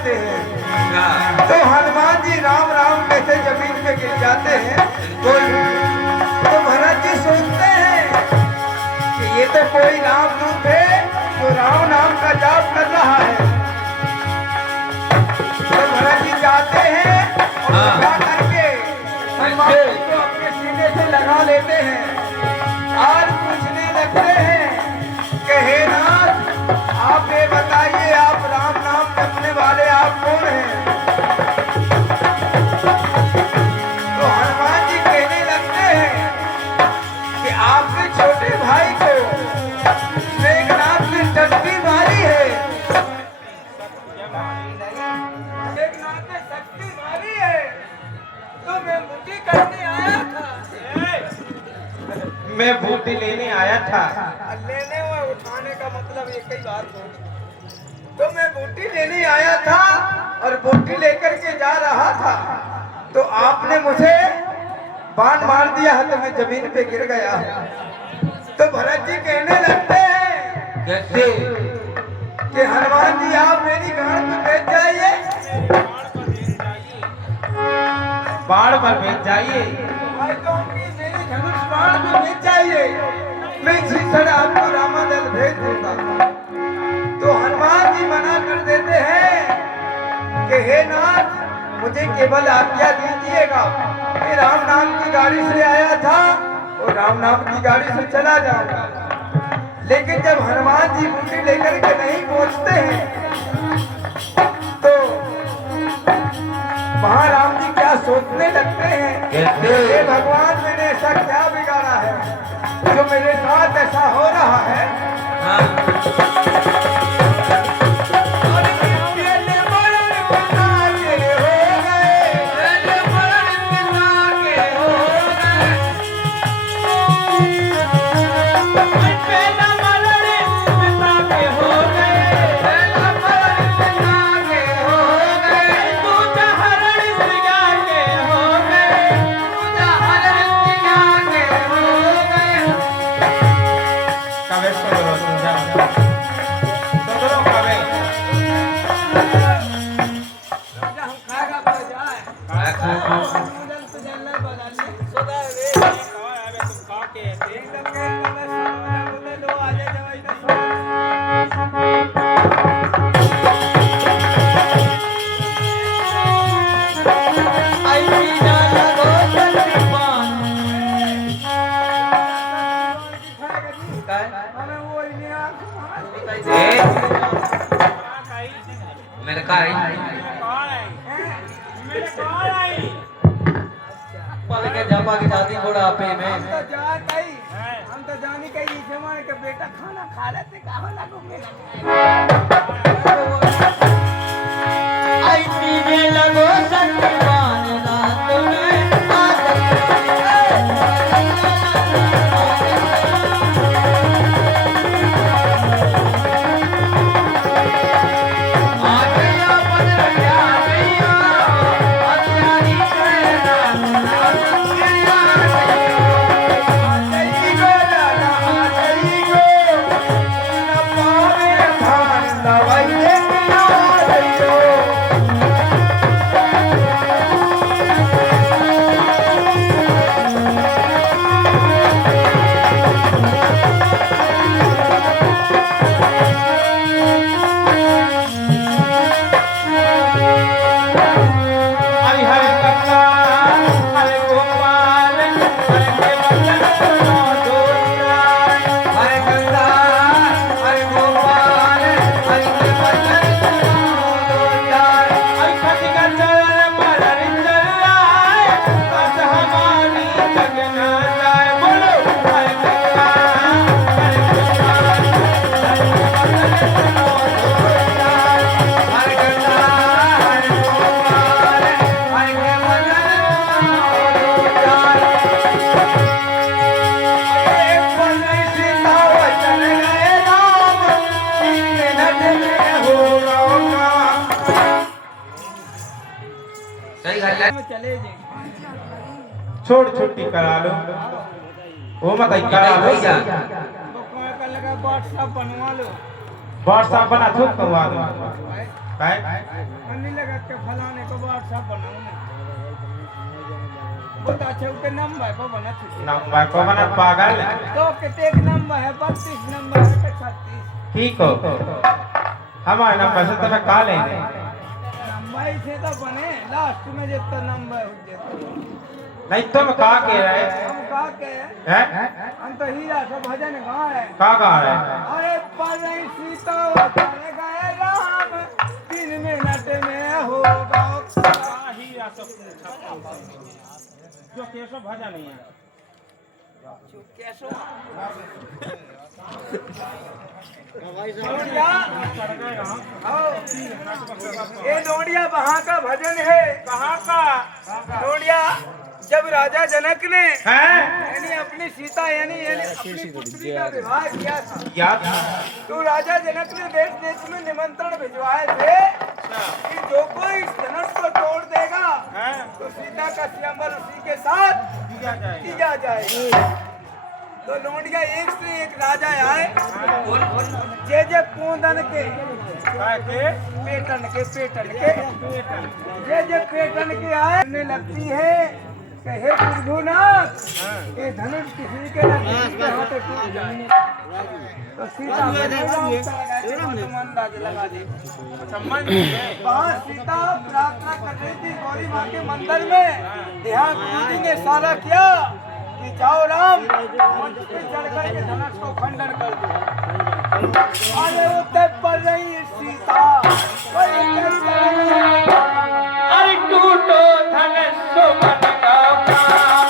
जाते हैं। तो हनुमान जी राम राम कहते जमीन पे गिर जाते हैं। तो भरत जी सोचते हैं कि ये तो कोई रामदूत है जो राम नाम का जाप कर रहा है। तो भरत जी जाते हैं और उठा करके हनुमान जी को अपने सीने से लगा लेते हैं और पूछने लगते हैं कि हे नाथ, आप ये बताइए, आप राम नाम जपने वाले आप कौन हैं? तो हनुमान जी कहने लगते हैं कि आपके छोटे भाई को मेघनाथ की शक्ति मारी है। मेघनाथ ने शक्ति मारी है, तो मैं मुट्ठी करने आया था। मैं बूटी लेने आया था। लेने और उठाने का मतलब एक ही बात हो। तो मैं बूटी लेने आया था और बूटी लेकर के जा रहा था, तो आपने मुझे बाण मार दिया है, तो मैं जमीन पे गिर गया। तो भरत जी कहने लगते हैं कैसे कि हनुमान जी आप मेरी गाड़ पे बैठ जाइए, बाढ़ पर बैठ जाइए। और कहूंगी मेरी धनुष बाण पे बैठ जाइए, मैं इसी क्षण आपको रामादल भेज दूंगा। तो हनुमान जी मना कर देते हैं कि हे नाथ, मुझे केवल आज्ञा दीजिएगा। मैं राम नाम की गाड़ी से आया था और राम नाम की गाड़ी से चला जाऊंगा। लेकिन जब हनुमान जी बूटी लेकर के नहीं पहुंचते हैं, तो वहां राम जी क्या सोचने लगते हैं, हे भगवान, मैंने ऐसा क्या बिगाड़ा है जो मेरे साथ ऐसा हो रहा है? मेरे का पल के जापा की शादी बुढ़ापे में हम तो जानी कहीं जमाने का बेटा खाना खा लेते कहाँ लगोगे आई पीने लगो सत्यवान रात में चले छोड़ छुट्टी करा लो। वो मत करा लो लगा व्हाट्सएप बनवा लो। व्हाट्सएप बना छूट करवा दो। काय अन्नी लगा के फलाने को व्हाट्सएप बनाओ ना बहुत अच्छे उनके नंबर को बना चाहिए नंबर को बना पागल तो कितने नंबर है 32 नंबर है कि 36 ठीक हो हमारे नंबर से तुम्हें कहा लेंगे नंबर से तो बने लास्ट में जितना नंबर हो जाता नहीं तुम कहा के रहे हम कहा के हैं हम तो हीरा से भजन गा है कहा गा रहे अरे पर सीता पर गए राम 3 मिनट में होगा हीरा जो केशव भजा नहीं है ये नोडिया वहाँ का भजन है कहाँ का नोडिया जब राजा जनक ने यानी अपनी सीता यानी अपनी पुत्री का विवाह किया था याद तो राजा जनक ने देश देश में निमंत्रण भिजवाए थे कि जो कोई इस धनुष को तोड़ देगा तो सीता का स्वयंवर उसी के साथ किया जाएगा। तो लोंडिया एक से एक राजा आए जे कूदन के पेटन के जे पेटन के आए लगती है कि हे प्रभुनाथ ये धनुष किसी के हाथ टूट जाए तो सीता अंदाज लगा दी वहाँ सीता प्रार्थना कर रही थी गौरी माँ के मंदिर में यहाँ गुरु जी ने इशारा किया कि जाओ राम मंच पे चढ़ करके धनुष को खंडन कर दो। अरे उत्तर पड़ रही है सीता अरे टूटो धनुष मन का प्राण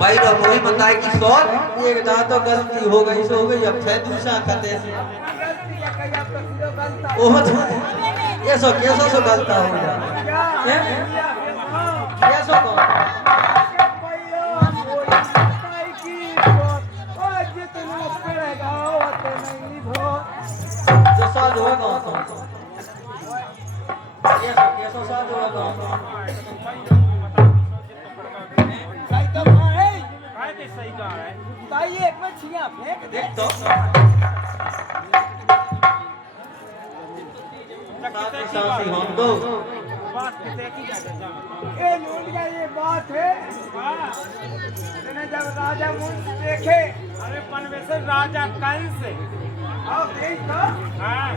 भाई वही बताए कि सौर एक दांत तो गलती हो गई सो हो गई अब छह दूसरा खाते से ओह ये सो कैसो सो गलता हो गया कैसो को जो साल होगा कैसो साल होगा सही कहा है ताई एक में छिया फेंक दे तो साथी हम दो बात कितने की जाएगा ए लोलिया ये बात है मैंने जब राजा मुंश देखे अरे पनवे से राजा कंस और देखो हाँ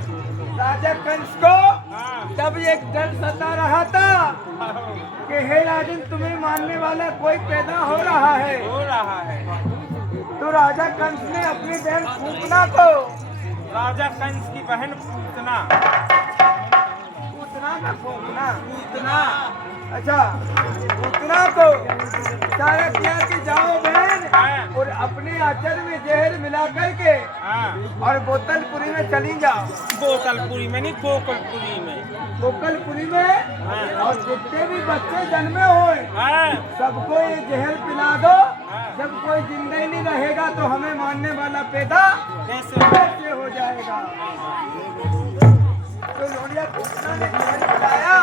राजा कंस को हाँ तब एक डर सता रहा था कि हे राजन तुम्हें मानने वाला कोई पैदा हो रहा है तो राजा कंस ने अपनी बहन पूतना को राजा कंस की बहन पूतना का पूतना अच्छा पूतना को इशारा किया कि जाओ बहन और अपने आचर में जहर मिला करके और बोतलपुरी में चली जाओ बोतलपुरी में नहीं गोकुलपुरी में गोकुलपुरी में और जितने भी बच्चे जन्मे हुए सबको ये जहर पिला दो जब कोई जिंदा ही नहीं रहेगा तो हमें मानने वाला पैदा कैसे हो जाएगा। तो लोलिया पूतना ने जहर पिलाया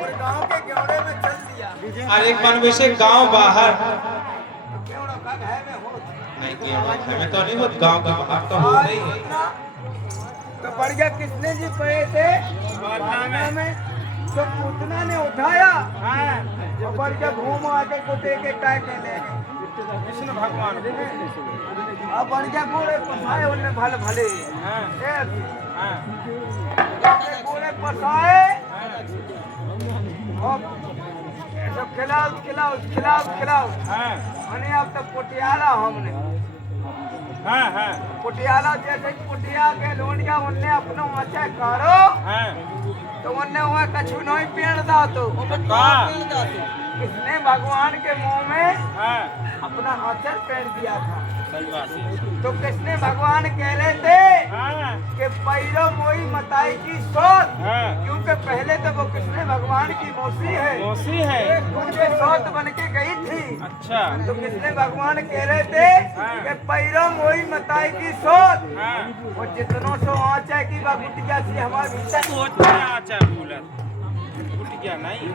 और गांव के ग्योड़े में चल दिया। अरे पनवे से गांव बाहर ग्योड़ों का घर में हो नहीं हमें तो नहीं हो गांव के बाहर तो हो रही है तो बढ़िया किसने जी पे थे बारना में तो पूतना ने उठाया ऊपर के घूम आके कुत्ते के काय के ले गए कृष्ण भगवान अब बन गया गोड़े पसाए उनने भले भले गोड़े पसाए सब खिलाओ खिलाओ खिलाओ खिलाओ मैंने अब तक पोटियाला हमने पोटियाला जैसे पोटिया के लोनिया उनने अपना अच्छा करो तो उनने वहाँ कछु नहीं पेड़ दा तो किसने भगवान के मुंह में अपना आचर पेड़ दिया था तो किसने भगवान कह रहे थे कि पैरो मोई मताई की सोच क्योंकि पहले तो वो किसने भगवान की मौसी है उनके सोच बन के गई थी अच्छा तो किसने भगवान कह रहे थे कि पैरो मोई मताई की सोच वो जितनों सो आचा की बाबुटिया सी हमारे भीतर आचा बोलत गुटिया नहीं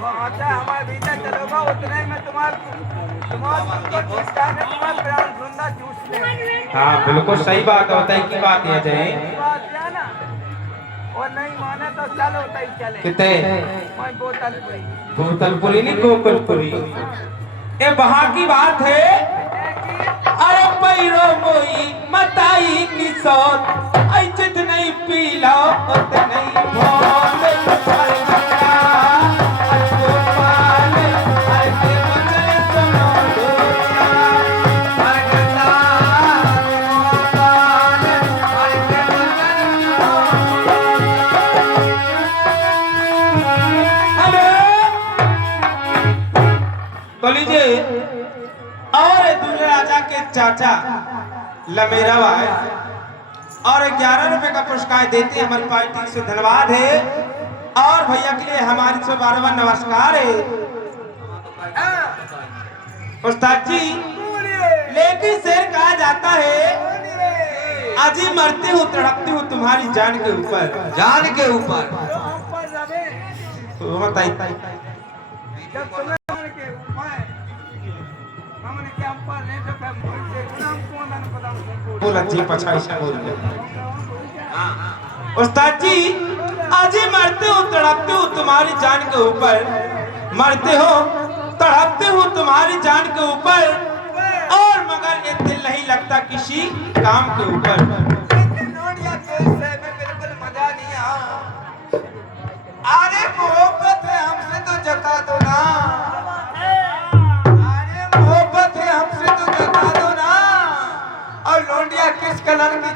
वो आचा हमारे भीतर चलोगा उतने में तुम्हारा प्राण सुंदर चूस ले हाँ बिल्कुल सही बात होता है की बात है जय बात है ना और नहीं माने तो चलो तई चले कितने मैं बोतलपुरी भूतलपुरी नहीं गोकुलपुरी ये वहाँ की बात है अरे पैरो मोई मताई की सोच ऐचित नहीं पीला उत नहीं भोल तो लीजिए और दूल्हे राजा के चाचा लमेरावा है और 11 रुपए का पुरस्कार देते हैं हमारी पार्टी से धन्यवाद है और भैया के लिए हमारी से बार-बार नमस्कार है उस्ताद जी लेकिन शेर कहा जाता है आज ही मरती हूँ तड़पती हूँ तुम्हारी जान के ऊपर तो बताइए जब तुम्हें के ऊपर हमने क्या ऊपर नहीं तो फिर मुझे नाम कौन है पता बोला जी पछाई से बोल गया उस्ताद जी आज ही मरते हो तड़पते हो तुम्हारी जान के ऊपर मरते हो तड़पते हो तुम्हारी जान के ऊपर और मगर ये दिल नहीं लगता किसी काम के ऊपर बिल्कुल मजा नहीं आया अरे मोहब्बत है हमसे तो जता दो ना अरे मोहब्बत है हमसे तो जता दो ना और लौंडिया किस कलर की